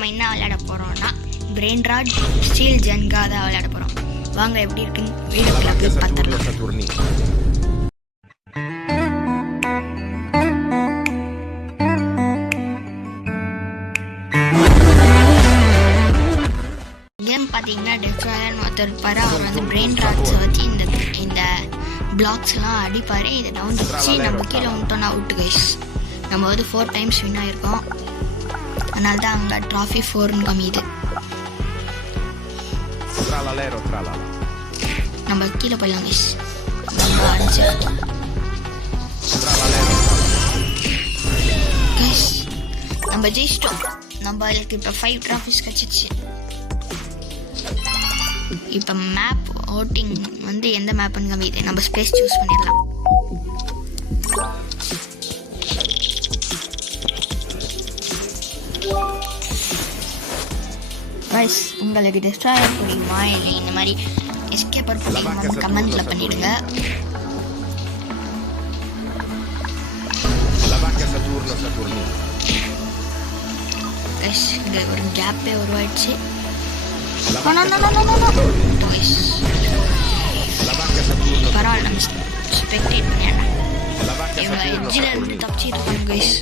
நம்ம என்ன விளையாட போகிறோம்னா பிரெயின் ராட் ஸ்டீல் ஜென்கா தான் விளையாட போகிறோம். வாங்க எப்படி இருக்குன்னு வீடியோக்குள்ள போய் பார்த்துடலாம். கேம் பார்த்தீங்கன்னா டெஸ்ட்ராயர்னு ஒருத்தர் இருப்பார். அவர் வந்து பிரெயின் ராட்ஸை வச்சு இந்த பிளாக்ஸ்லாம் அடிப்பார். இதை டவுன் வச்சு நம்ம கீழே விட்டோம்னா அவுட்டு கைஸ். நம்ம வந்து 4 times வின் ஆகிருக்கோம். அதனால தான் அங்கே ட்ராஃபி 4ன்னு கம்மியுது. நம்ம கீழே போயிடலாம் கைஸ். நம்ம அடிச்சு கைஸ் நம்ம ஜெயிச்சிட்டோம். நம்மளுக்கு இப்போ 5 trophies கிடச்சிச்சு. இப்போ மேப் ஓட்டிங் வந்து எந்த மேப்னு கம்மியுது. நம்ம ஸ்பேஸ் சூஸ் பண்ணிடலாம். கைஸ் உங்களுக்கு டெஸ்ட்ராயர் புரியுமா இல்லை இந்த மாதிரி எஸ்கேப்பர் புரியுமா கமெண்ட்ல பண்ணிடுங்க. கைஸ் இங்கே ஒரு கேப்பே உருவாயிடுச்சு. பரவாயில்ல நம்ம ஸ்பெக்டேட் பண்ணிடலாம். இவ்வளோ எட்ஜில் இருந்து தப்பிச்சிட்டு இருக்கோம் கைஸ்.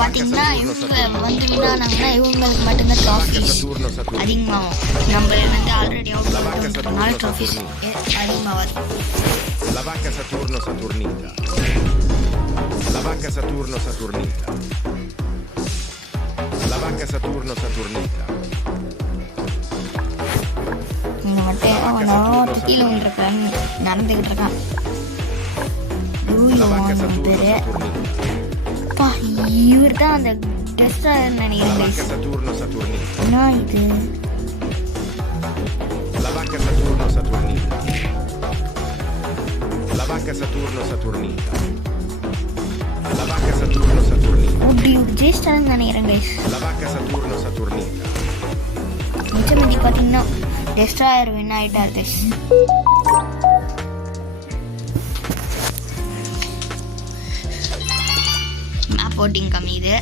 பார்த்தீங்கன்னா இவங்க வந்து வினானாங்கன்னா இவங்களுக்கு மட்டும்தான் ட்ராஃபிஸ் அதிகமாகும். நம்ம வந்து ஆல்ரெடி அவுட் பண்ணிட்டோம்னால ட்ராஃபிஸ் அதிகமாகாது. La vacca Saturno Saturnita. La vacca Saturno Saturnita. La vacca Saturno Saturnita. இங்கே மட்டும் அவன் கீழே விழுந்திருக்கான், நடந்துக்கிட்டு இருக்கான். பேரு இவர் தான் அந்த டெஸ்ட்ராயர் நினைக்கிறேன். என்ன இது? La vacca Saturno Saturnita. La vacca Saturno Saturnita. La vacca Saturno Saturnita. அப்படி ஜெயிச்சிட்டான்னு நினைக்கிறேன் guys. La vacca Saturno Saturnita. மிச்சம் மீதி பார்த்தீங்கன்னா டெஸ்ட்ராயர் வின் ஆகிட்டார் கைஸ். மேப் ஓட்டிங் கம்மியுது.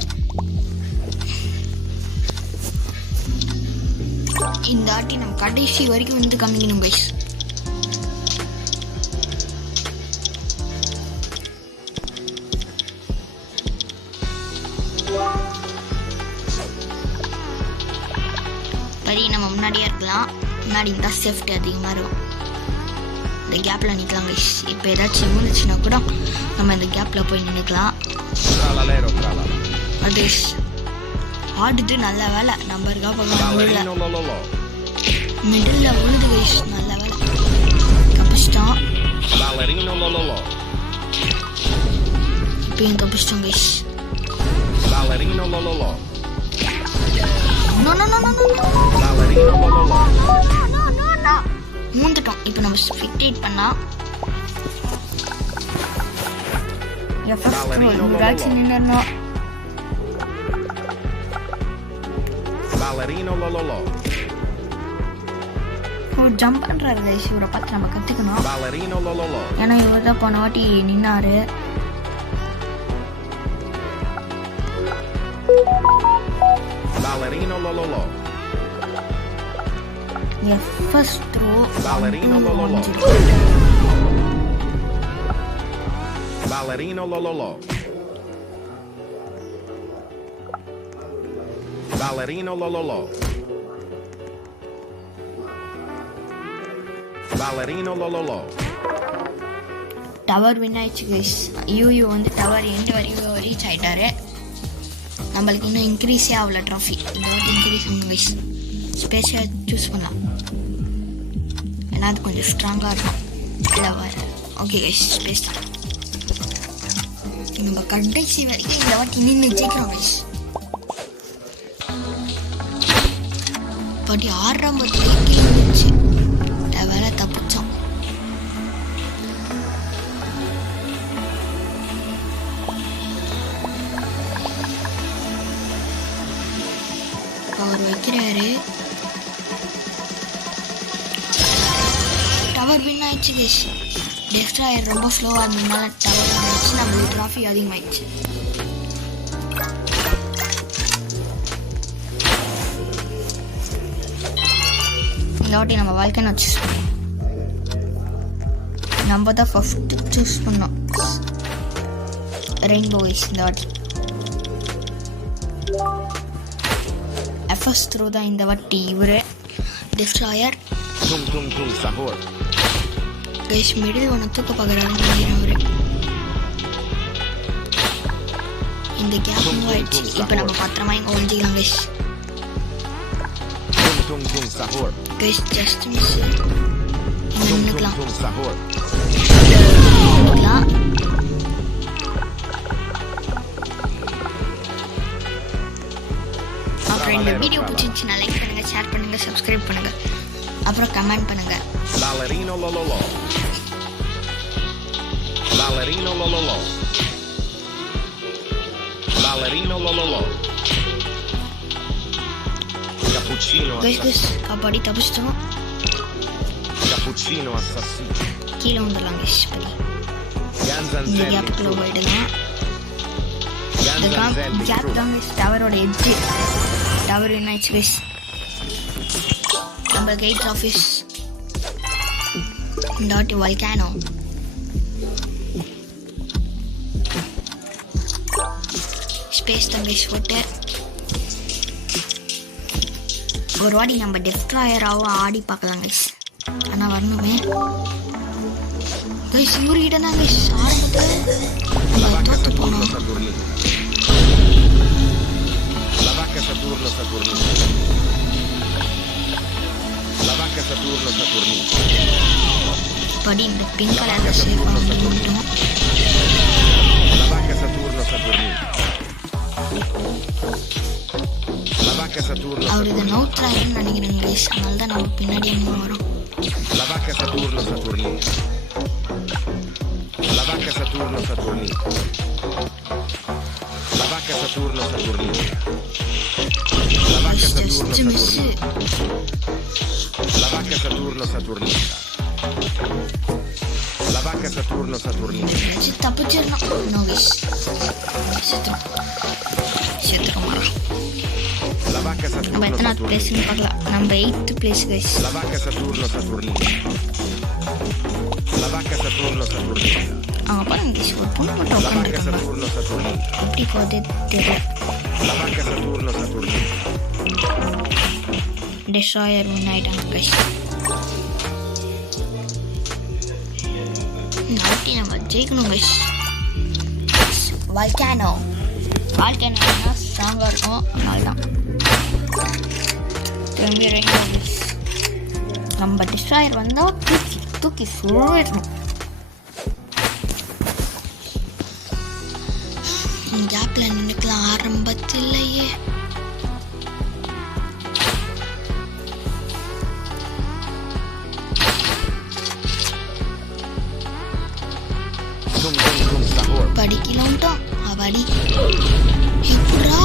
இந்த ஆட்டி நம்ம கடைசி வரைக்கும் வந்து கம்மிக்கணும் கைஸ். பரி நம்ம முன்னாடியே இருக்கலாம். முன்னாடி இருந்தால் சேஃப்டி அதிகமாக இருக்கும். இந்த கேப்பில் நிற்கலாம் கைஸ். இப்போ ஏதாச்சும் விழுந்துச்சுன்னா கூட நம்ம இந்த கேப்பில் போய் நின்றுக்கலாம். அது ஆடுது. நல்ல வேலை நம்ம இருக்கா போகலாம். மிடில் விழுது கைஸ். நல்ல வேலை தப்பிச்சிட்டோம். இப்பயும் தப்பிச்சிட்டோம் கைஸ். மூந்துட்டோம். இப்போ நம்ம ஸ்பெக்டேட் பண்ணா ஜம்ப் பண்றாரு கைஸ். இவரை பார்த்து நம்ம கத்துக்கணும். ஏன்னா இவர் தான் போன வாட்டி நின்னாரு. Ballerino Lololo. Yeah, first throw. Ballerino Lololo. Ballerino Lololo. Ballerino Lololo. Ballerino Lololo. Tower win ஆயிடுச்சு கைஸ். யூ வந்து டவர் எண்டு வரைக்கும் ரீச் ஆகிட்டாரு. நம்மளுக்கு இன்னும் இன்க்ரீஸே ஆகல ட்ராஃபி. இந்த வாட்டி இன்க்ரீஸ் பண்ணுங்க கைஸ். ஸ்பேஸை சூஸ் பண்ணலாம். ஏன்னா அது கொஞ்சம் ஸ்ட்ராங்காக இருக்கும். இல்லை ஓகே கைஸ் ஸ்பேஸ் தான். நம்ம கடைசி வரைக்கும் இந்த வாட்டி நின்று ஜெயிக்கிறோம் கைஸ். பாட்டி 6ஆம் பத்து இருந்துச்சு. வேலை தப்பிச்சோம். அவர் வைக்கிறாரு. டவர் வின் ஆயிடுச்சு கைஸ். டெஸ்ட்ராயர் ரொம்ப ஸ்லோவாக இருந்ததுனால டவர் ஆயிடுச்சு. நம்மளுக்கு ட்ராஃபி அதிகமாயிடுச்சு. இந்த வாட்டி நம்ம வால்கனோ சூஸ் பண்ணோம். நம்ம தான் ஃபர்ஸ்ட் சூஸ் பண்ணோம் ரெயின்போ வேஸ். இந்த வாட்டி எஃப்எஸ் த்ரோ தான் இந்த வாட்டி. இவரு டிஸ்ட்ராயர் கைஸ். மிடில் ஒன்று தூக்க பார்க்குறாருன்னு நினைக்கிறேன் அவரு. இந்த கேப் மூவ் ஆயிடுச்சு. இப்போ நம்ம பத்திரமா இங்கே ஒழிஞ்சிக்கலாம் கைஸ். Guys just miss. இங்கே நின்றுக்கலாம். அப்புறம் இந்த வீடியோ பிடிச்சிருந்துச்சுன்னா லைக் பண்ணுங்க, ஷேர் பண்ணுங்க, சப்ஸ்கிரைப் பண்ணுங்க, அப்புறம் கமெண்ட் பண்ணுங்க. Ballerino lololo. Ballerino lololo. Ballerino lololo. Cappuccino guys கபாடி தப்பிச்சிட்டோம். Cappuccino assassino. கீழே வந்துடலாம் கைஸ். படி இந்த Ganzanzelli. கேப்புக்குள்ளே போயிடலாம். இந்த Ganzanzelli. கேப் தான் கைஸ் டவரோட எட்ஜு. டவர் என்ன ஆயிடுச்சு கைஸ். நம்மளுக்கு 8 ட்ராஃபிஸ். இந்த வாட்டி வால்கனோ. ஸ்பேஸ் தான் கைஸ் போட்டு ஒரு வாட்டி நம்ம டெஸ்ட்ராயராகவும் ஆடி பார்க்கலாம் கைஸ். ஆனால் வரணுமே கைஸ். இவர்கிட்ட தான் கைஸ் ஆரம்பத்தில் நம்ம தோற்று போனோம். La vacca Saturno Saturnino. La vacca Saturno Saturnino. படி இந்த பிங்க் கலரில் சேவ் பண்ணிட்டோம். La vacca Saturno Saturnino. La vacca Saturno அவர் இதை Saturnino. நவுத்துறாருன்னு நினைக்கிறேன் கைஸ். அதனால தான் நம்ம பின்னாடி என்ன வரோம். La vacca Saturno Saturnino. La vacca Saturno Saturnino. La vacca Saturno Saturnino. La vacca Saturno just miss. Saturnino. La vacca Saturno Saturnino. La vacca Saturno Saturnino. வச்சு தப்பிச்சிடணும். No guys செத்துரும். செத்துக்க மாட்டோம். La vacca நம்ம Saturno எத்தனாவது Saturnino. பிளேஸ்ன்னு பார்க்கலாம். நம்ம 8th place guys. La vacca Saturno Saturnino. La vacca Saturno Saturnino. அவங்க பாருங்க guys ஒரு பொண்ணு மட்டும் La vacca உட்காந்துருக்காங்க. Saturno Saturnino. எப்படி போதே தெரியல. La vacca Saturno Saturnino. Destroyer win ஆயிட்டாங்க கைஸ். நாட்டி நம்ம ஜெயிக்கணும் கைஸ். வால்கனோ. வால்கனோனா ஸ்ட்ராங்காக இருக்கும். அதனால தான் திரும்பி ரெயின்போ கைஸ். நம்ம டிஸ்ட்ராயர் வந்தால் தூக்கி தூக்கி சுழறணும். கேப்பில் நின்றுக்கலாம் ஆரம்பத்திலேயே. Tum tum tum sahur. படிக்கலாம்ட்டோம். படி எப்படா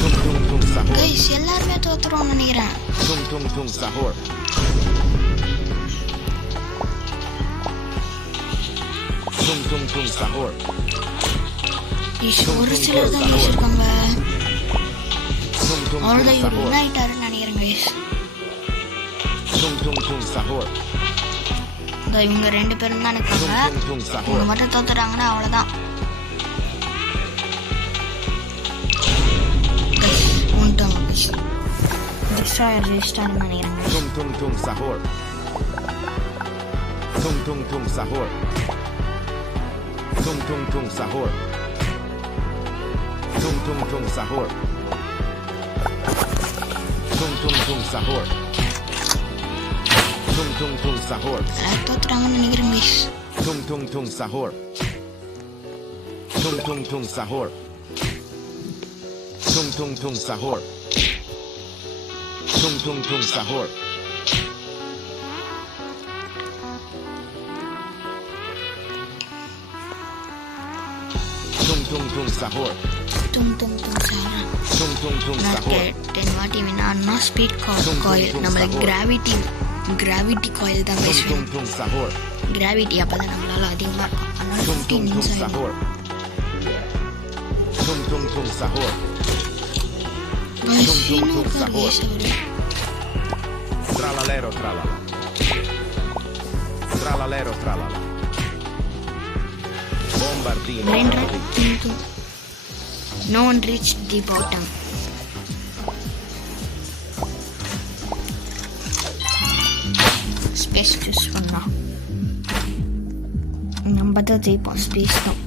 Tum tum tum sahur. Guys எல்லாருமே தோத்துறோம்னு நினைக்கிறேன். Tum tum tum sahur. Tum tum tum sahur. ஒரு சிலர் தான் வச்சிருக்காங்க. Tum tum tum அவ்வளோதான் இவர் sahur. வின் ஆயிட்டாருன்னு நினைக்கிறேன் guys. Tum tum tum sahur. இவங்க 2 பேரும் தான் இருக்காங்க. Tum tum tum sahur. இவங்க மட்டும் தோத்துறாங்கன்னா அவ்வளோதான். வந்துட்டாங்க கைஸ். டிஸ்ட்ராயர் ரெஜிஸ்டார்னு நினைக்கிறேன் guys. Tum tum tum sahur. Tum tum tum sahur. Tum tum tum sahur. Tum tum tum sahur. Tum tum tum sahur. Tum tum tum sahur. எல்லாரும் தோத்துறாங்கன்னு நினைக்கிறேன் guys. Tum tum tum sahur. Tum tum tum sahur. Tum tum tum sahur. Tum tum tum sahur. Tum tum tum sahur. டும் டும் டும் சாரா. Tum tum tum நான் sahur. 10 வாட்டி win ஆனா speed டும் டும் காயில் டும் நம்மளுக்கு sahur. கிராவிட்டி கிராவிட்டி காயில் தான் Tum கைஸ் tum வேணும். tum sahur. கிராவிட்டி அப்போ தான் நம்மளால அதிகமாக இருக்கும். அதனால Tum 15 tum tum நிமிஷம் வேணும். sahur. Tum tum tum sahur. Guys tum, tum, இன்னும் tum, இருக்காரு கைஸ் அவரு. Tralalero tralala. Tralalero tralala. Bombardino. Brain rot. crocodile. No one reached the bottom. Space choose பண்ணலாம். நம்ம தான் ஜெயிப்போம். ஸ்பேஸ் தான்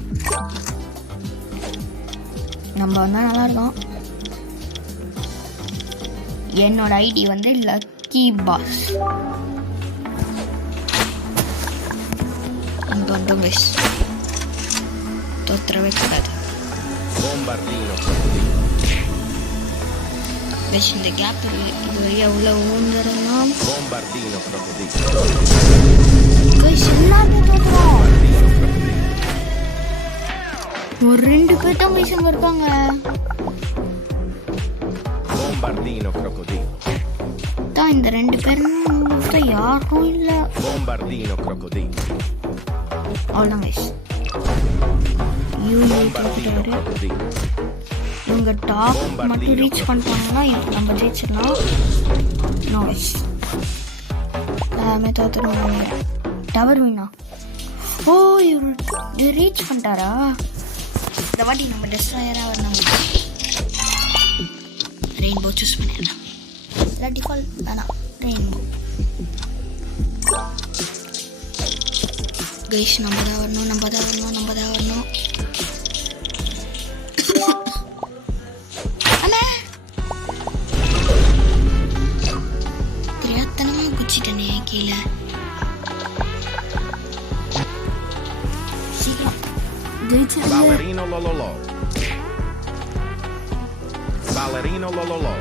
நம்ம வந்தால் நல்லாயிருக்கும். என்னோட ஐடி வந்து லக்கி பாஸ். இங்கே வந்தோம் கைஸ். தோற்றவே கூடாது Bombardino crocodile. கைஸ். இந்த கேப் இது வழியாக உள்ள ஊந்துடலாம் Bombardino crocodile. கைஸ். எல்லாமே பார்க்குறோம். Bombardino crocodile. ஒரு 2 பேர் தான் கைஸ் அங்கே இருக்காங்க. Bombardino crocodile. தான் இந்த 2 பேரும் மொத்தம் யாரும் இல்லை. Bombardino crocodile. அவ்வளோதான் கைஸ். Bombardino crocodile. இவங்க டாப் மட்டும் ரீச் பண்ணிட்டாங்கன்னா இப்போ நம்ம ஜெயிச்சிடலாம். No guys. எல்லாமே தோற்றுருவாங்க. டவர் வீணா. ஓ இவர் ரீச் பண்ணிட்டாரா? இந்த வாட்டி நம்ம டெஸ்ட்ராயராக வரணும். ரெயின்போ சூஸ் பண்ணிடலாம். இல்லை டிஃபால்ட் வேணாம். Rainbow guys. நம்ம தான் வரணும். அண்ணா தெரியாதனமாக குச்சிட்டனே கீழே. சீக்கிரம் ஜெயிச்சிருங்க. Ballerino lololo. Ballerino lololo.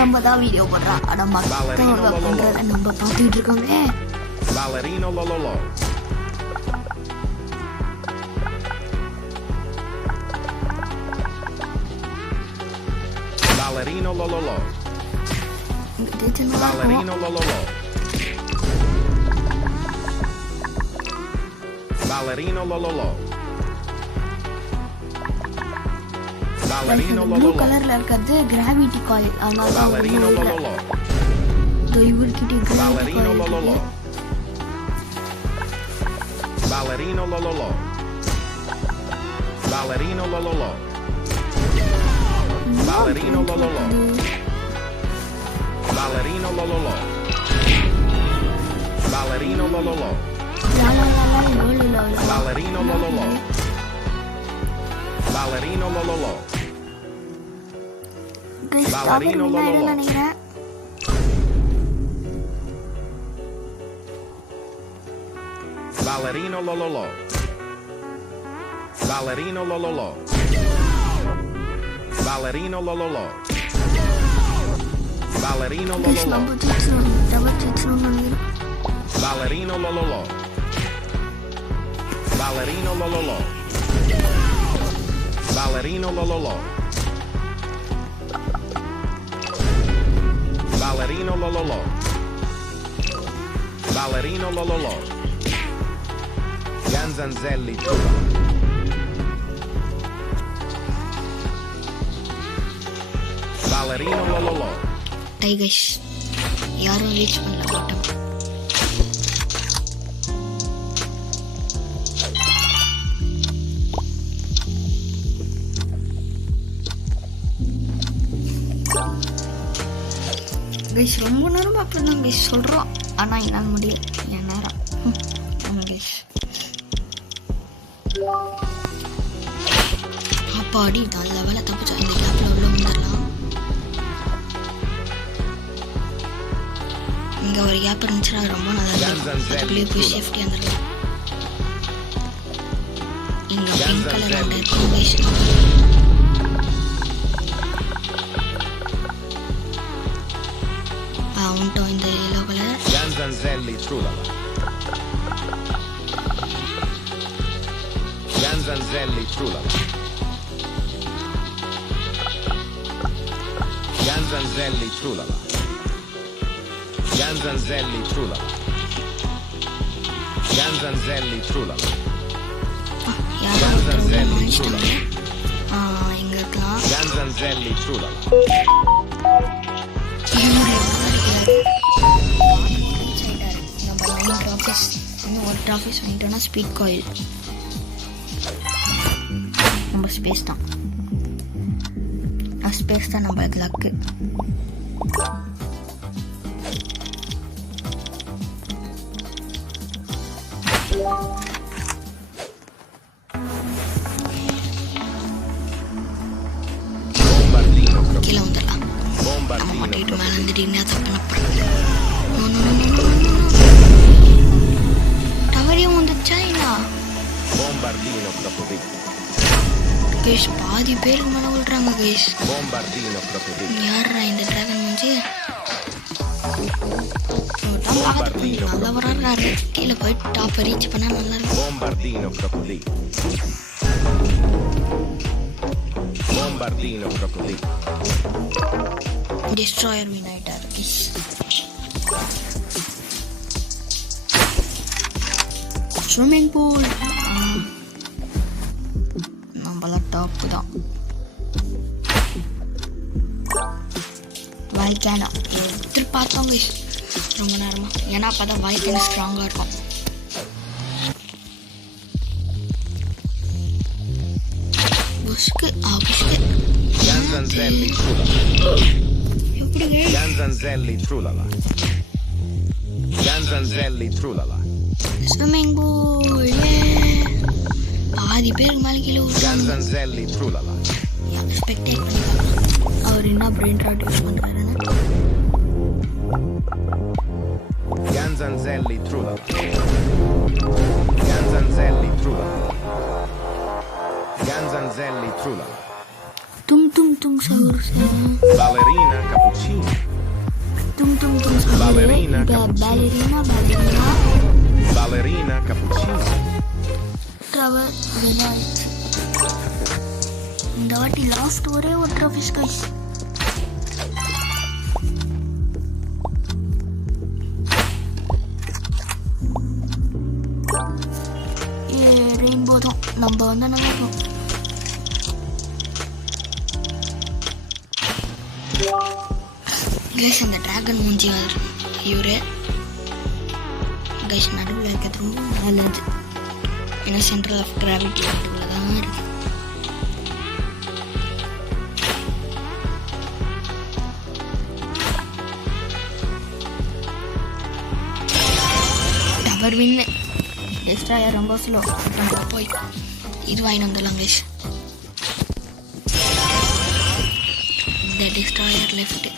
நம்ம தான் வீடியோ போடுறோம். ஆனால் மக்கள் நம்ம பார்த்துக்கிட்டு இருக்கோங்க. Ballerino lololo. Ballerino lololo. Ballerino lololo. Ballerino lololo. Ballerino blue lololo. கலர்ல இருக்கிறது கிராவிட்டி காயில். அதனால Ballerino lololo. இவர்கிட்ட gravity Ballerino coil lololo. Ballerino lololo. Ballerino lololo. Ballerino lololo. Ballerino lololo. Ballerino lololo. Ballerino lololo. Ballerino lololo. Ballerino lololo. நினைக்கிறேன். Ballerino lololo. Ballerino lololo. Ballerino lololo. Ballerino lololo. நம்ம ஜெயிச்சிடும் நினைக்கிறேன். Ballerino lololo. Ballerino lololo. Ballerino lololo. Ballerino lololo. Ballerino lololo. Ganzanzelli Tuba. Ballerino lololo. Tigers யாரும் reach பண்ணல bottom. Guys ரொம்ப நேரம் அப்படி தான் guys சொல்கிறோம். ஆனால் என்னால் முடியல. என் நேரம் கைஸ். அப்பாடி நல்ல வேலை தப்பிச்சா. இந்த கேப்பில் உள்ள வந்துடலாம். இங்கே ஒரு கேப் இருந்துச்சுன்னா அது ரொம்ப நல்லா இருக்கும். அதுக்குள்ளேயே போய் சேஃப்டியாக வந்துடலாம். இங்கே பிங்க் கலர் இருக்கும் கைஸ். உண்டோ இந்த yellow colour. Ganzanzelli Trulala. Ganzanzelli Trulala. Ganzanzelli Trulala. Ganzanzelli Trulala. Ganzanzelli Trulala. Ganzanzelli Trulala. இங்க இருக்கலாம். Ganzanzelli Trulala. நம்ம 9 ட்ராஃபிஸ் இன்னும் ஒரு ட்ராஃபிஸ் வாங்கிட்டோம்னா ஸ்பீட் காயில். நம்ம ஸ்பேஸ் தான் நம்மளுக்கு லக்கு. கீழே வந்துடலாம். நம்ம மாட்டிட்டு மேலே வந்துட்டீங்கன்னா தப்பு டவரையும் வந்துச்சா இல்ல கைஸ்? பாதி பேருக்கு மேலே விழுறாங்க கைஸ். யாரா இந்த டிராகன் வந்து நல்லா வர்றாரு. கீழே போய் டாப்பை ரீச் பண்ணா நல்லா இருக்கும். டிஸ்ட்ராயர் வின் ஆயிட்டாரு கைஸ். ஸ்விம்மிங் பூல் நம்மள டாப் தான். வாய்க்கானா எதிர்பார்த்தோங்க ரொம்ப நேரமா. ஏன்னா அப்பதான் வாய்க்கான ஸ்ட்ராங்கா இருக்கும். புஷ்கு ஸ்விம்மிங் பூல் பாதி பேருக்கு மேலே கீழே அவர் என்ன பிரெயின் ராட் யூஸ் பண்றாருன்னு. Ganzanzelli Trulala. Ganzanzelli Trulala. Ganzanzelli Trulala. Tum sahur sa. Ballerina cappuccino. Tum sahur. Ballerina cappuccino. Ballerina cappuccino. Tower Renault. இந்த வாட்டி லாஸ்ட் ஒரே ஒரு ட்ராஃபிஸ் கைஸ். ரெயின்போ தான் நம்ம வந்து நல்லா இருக்கும். கைஸ் இந்த டிராகன் மூஞ்சி இவரு கைஸ் நடுவில் இருக்கிறது ரொம்ப நல்லது. ஏன்னா சென்ட்ரல் ஆஃப் கிராவிட்டி நடுவில் தான் இருக்கு. Tower win. டிஸ்ட்ராயர் ரொம்ப ஸ்லோ. நம்ம போய் இது வாங்கி வந்துடலாம் கைஸ். இந்த டிஸ்ட்ராயர் லெஃப்ட்.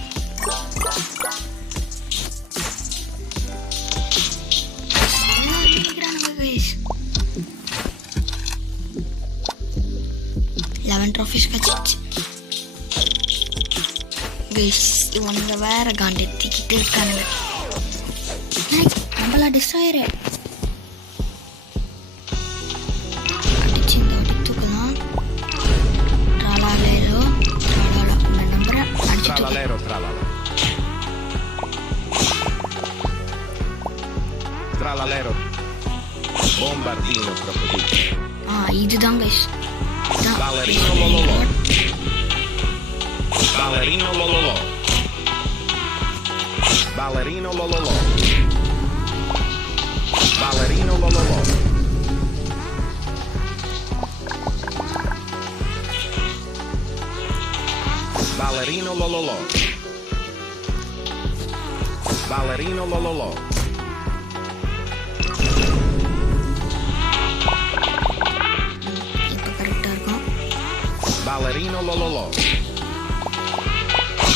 கைஸ் 11 ட்ராஃபிஸ் கச்சிச்சு கைஸ். இவனுங்க வேற காண்டி தூக்கிட்டு இருக்கானுங்க. நம்மளா டிஸ்ட்ராயர் அடிச்சு இந்த வாட்டி தூக்கலாம். ட்ராலாலேரோ ட்ராலாலா இந்த நம்பரை அடிச்சு Tralalero tralala. Tralalero. Bombardino crocodilo. இதுதான் guys. Ballerino lololo. Ballerino lololo. Ballerino lololo. Ballerino lololo. Ballerino lololo. Ballerino lololo. இப்போ கரெக்டாக இருக்கும். Ballerino lololo.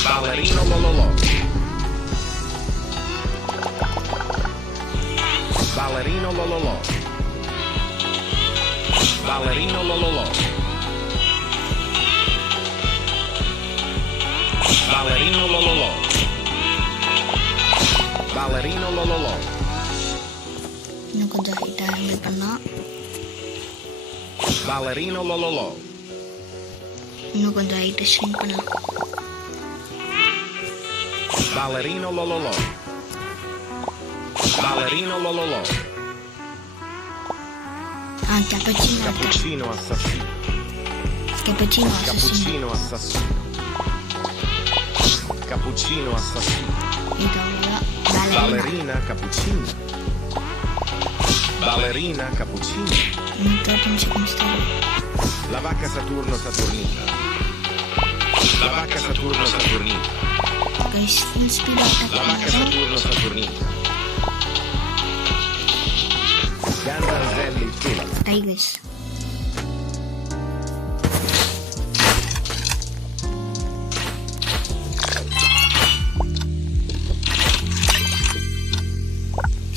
Ballerino lololo. Ballerino lololo. Ballerino lololo. Ballerino lololo. Ballerino lololo. இன்னும் கொஞ்சம் ஹைட்டாக ஹேண்டில் பண்ணால். Ballerino lololo. இன்னும் கொஞ்சம் ஹைட்டை ஷ்ரிங்க் பண்ணலாம். Ballerino lololo. Ballerino lololo. Cappuccino Cappuccino assassino. Cappuccino அசசினோ Cappuccino assassino. Cappuccino assassino. இது அவ்வளோதான் Ballerina cappuccino. Ballerina cappuccino. 30 seconds தான் La vacca Saturno Saturnita. La vacca Saturno Saturnita. Guys full speed La vacca attack Saturno Saturnita. Gandanzelli fila. Tigers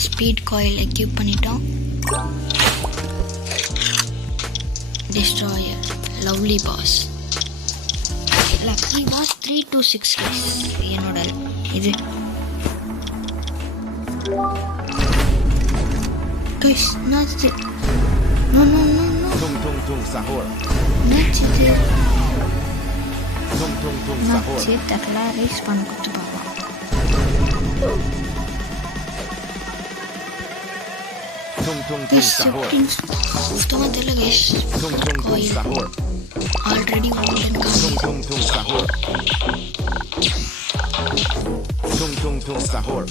speed coil equip பண்ணிட்டோம் destroyer lovely boss lovely boss 3 to 6 என்னோட இது guys என்னாச்சு no no no no Tung tung tung sahur. என்னாச்சு இது Tung tung tung sahur. என்னாச்சு தெரியல rice பண்ண கொடுத்து பார்ப்போம் Tung tung tung sahur. சுத்தமாக தெரியல guys Tung tung tung coil sahur. Already வந்து Tung tung tung sahur. Tung tung tung sahur.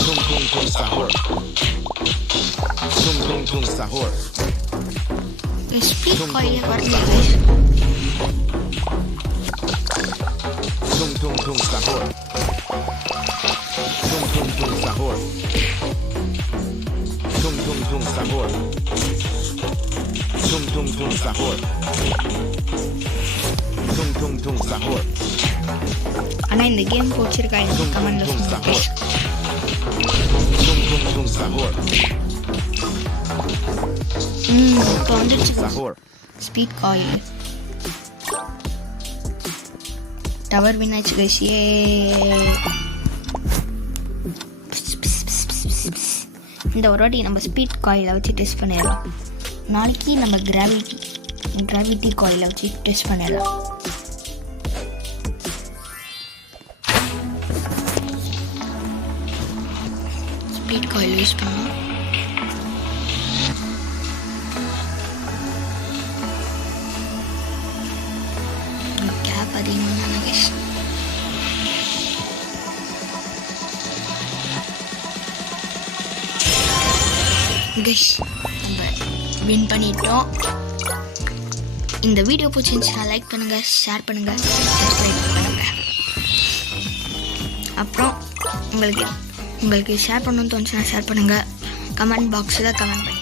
Tung tung tung sahur. Tung tung tung sahur. Speed coil வரல guys Tung tung tung sahur. Tung tung tung sahur. Tung tung tung sahur. Tung tung tung sahur. Tung tung tung sahur. ஆனால் இந்த game பிடிச்சிருக்கா எனக்கு கமெண்ட்ல சொல்லுங்க guys Tung tung tung sahur. இப்போ வந்துடுச்சு Sahur. Speed coil tower win ஆச்சு guys ஏ இந்த ஒரு வாட்டி நம்ம ஸ்பீட் காயிலை வச்சு டெஸ்ட் பண்ணிடலாம் நாளைக்கு நம்ம கிராவிட்டி காயிலை வச்சு டெஸ்ட் பண்ணிடலாம் ஸ்பீட் காயில் யூஸ் பண்ணலாம் கேப் அதிகமான கைஸ் கைஸ் நம்ம வின் பண்ணிட்டோம் இந்த வீடியோ பிடிச்சிருந்துச்சுன்னா லைக் பண்ணுங்க ஷேர் பண்ணுங்க சப்ஸ்கிரைப் பண்ணுங்க அப்புறம் உங்களுக்கு ஷேர் பண்ணணும்னு தோணுச்சுன்னா ஷேர் பண்ணுங்க கமெண்ட் பாக்ஸில் கமெண்ட் பண்ணுங்க